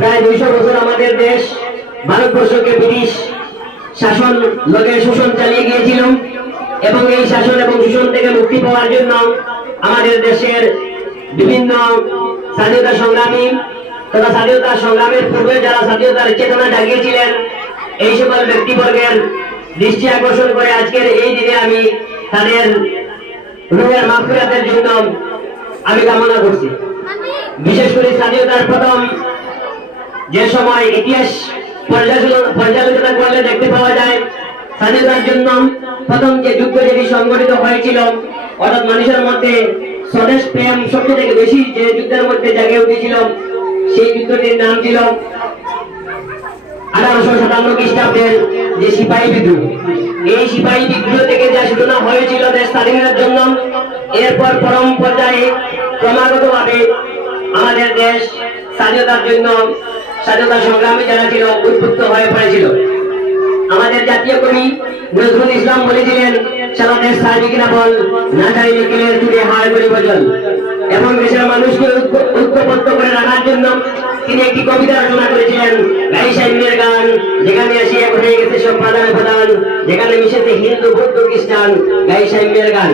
প্রায় 200 বছর আমাদের দেশ ভারতবর্ষকে ব্রিটিশ শাসন লোকের শোষণ চালিয়ে গিয়েছিল এবং এই শাসন এবং শোষণ থেকে মুক্তি পাওয়ার জন্য আমাদের দেশের বিভিন্ন স্বাধীনতা সংগ্রামী তথা স্বাধীনতা সংগ্রামের পূর্বে যারা স্বাধীনতার চেতনা জাগিয়েছিলেন এই সকল ব্যক্তিবর্গের দৃষ্টি আকর্ষণ করে আজকের এই দিনে আমি তাদের রুহের মাগফিরাতের জন্য আমি কামনা করছি। বিশেষ করে স্বাধীনতার প্রথম যে সময় ইতিহাস পর্যালোচনা করলে দেখতে পাওয়া যায় স্বাধীনতার জন্য প্রথম যে যুদ্ধ যেটি সংগঠিত হয়েছিল অর্থাৎ মানুষের মধ্যে স্বদেশ প্রেম সবচেয়ে থেকে বেশি যে যুদ্ধের মধ্যে জেগে উঠেছিল সেই যুদ্ধটির নাম ছিল 1857 খ্রিস্টাব্দের যে সিপাহী বিদ্রোহ। এই সিপাহী বিদ্রোহ থেকে যা সূচনা হয়েছিল দেশ স্বাধীনতার জন্য এরপর পরম পর্যায়ে ক্রমাগতভাবে আমাদের দেশ স্বাধীনতার জন্য স্বাধীনতা সংগ্রামী যারা ছিল উদ্বুদ্ধ হয়ে পড়েছিল। আমাদের জাতীয় কবি নজরুল ইসলাম বলেছিলেন সারা দেশ সার্বিকরা বল না চাইলে কিলের জুড়ে হায় করি বচল এবং দেশের মানুষকে ঐক্যবদ্ধ করে রাখার জন্য তিনি একটি কবিতা রচনা করেছিলেন গাই সাইনের গান যেখানে আসি এক হয়ে গেছে সব প্রধান প্রধান যেখানে মিশেছে হিন্দু বৌদ্ধ খ্রিস্টান গাই সাইনের গান।